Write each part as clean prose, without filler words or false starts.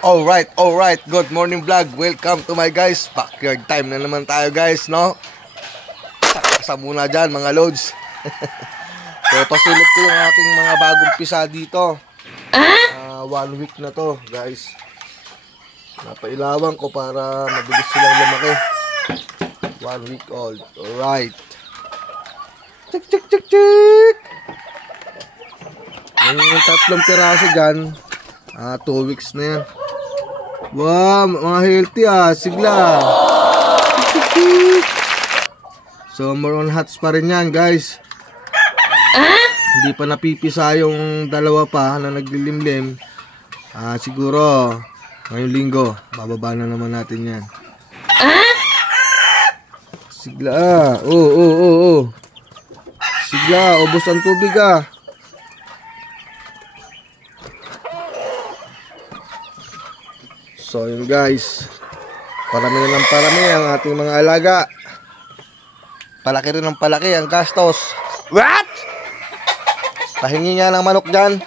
Alright. Good morning vlog. Welcome to my guys. Backyard time na naman tayo guys, no? Sakasa muna dyan mga loads. So, pasulot ko yung aking mga bagong pisa dito. 1 week na to guys. Napailawan ko para mabilis silang lumaki. 1 week old. Alright. Chik. Yung tatlong piraso dyan. 2 weeks na yan. Wow, mga healthy sigla. So, more on hats pa rin yan, guys. Hindi pa napipisa yung dalawa pa na naglilimlim. Siguro, ngayong linggo, bababa na naman natin yan. Sigla, Sigla, ubos ang tubig So yun guys, parami na ng parami ang ating mga alaga. Palaki rin ng palaki ang gastos. What? Pahingi nga ng manok dyan.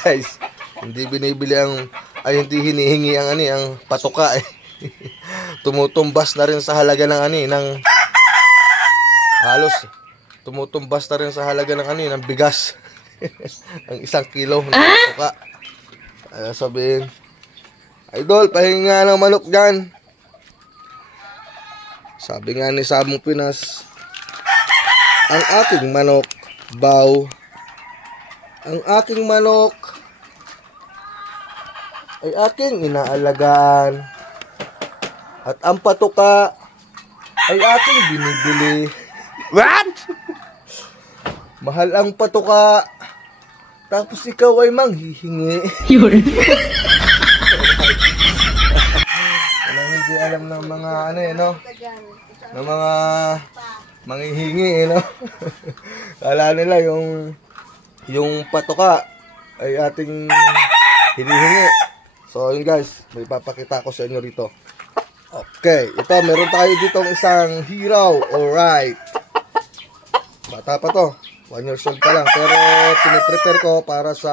Guys, hindi binibili hindi hinihingi ang patuka Tumutumbas na rin sa halaga ng halos tumutumbas na rin sa halaga ng bigas. Ang 1 kilo ng patuka. Sabihin, Idol, pahingi nga ng manok dyan. Sabi nga ni Samong Pinas, ang aking manok, baw. Ang aking manok ay aking inaalagaan. At ang patuka ay aking binibili. What? Mahal ang patuka. Tapos ikaw ay manghihingi. Yun. Walang hindi alam ng mga ng mga manghihingi, Kala nila yung patuka ay ating hinihingi. So yun guys, may papakita ko sa inyo rito. Okay, ito meron tayo ditong isang hiraw. Alright. Bata pa to. 1 years old pa lang. Pero piniprepare ko para sa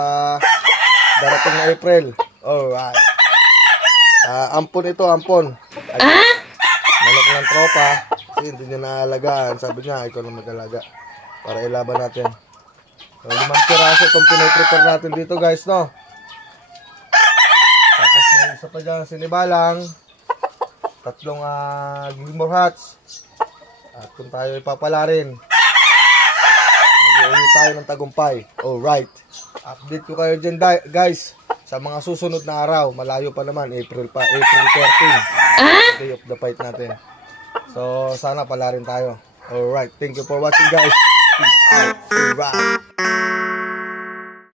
darating na April. Alright. Ampon ito, ampon. Manok ng tropa. Kasi hindi niya naalagaan. Sabi niya, ikaw na mag-alaga. Para ilaban natin. So, 5 piraso itong piniprepare natin dito guys, no? Tapos may isa pa dyan, sinibalang. 3 Gilmore hats. At kung tayo ipapala rin, mag-uwi tayo ng tagumpay. Alright. Update ko kayo dyan guys. Sa mga susunod na araw. Malayo pa naman. April 13. Day of the fight natin. So sana pala rin tayo. Alright. Thank you for watching guys. Peace out. Alright.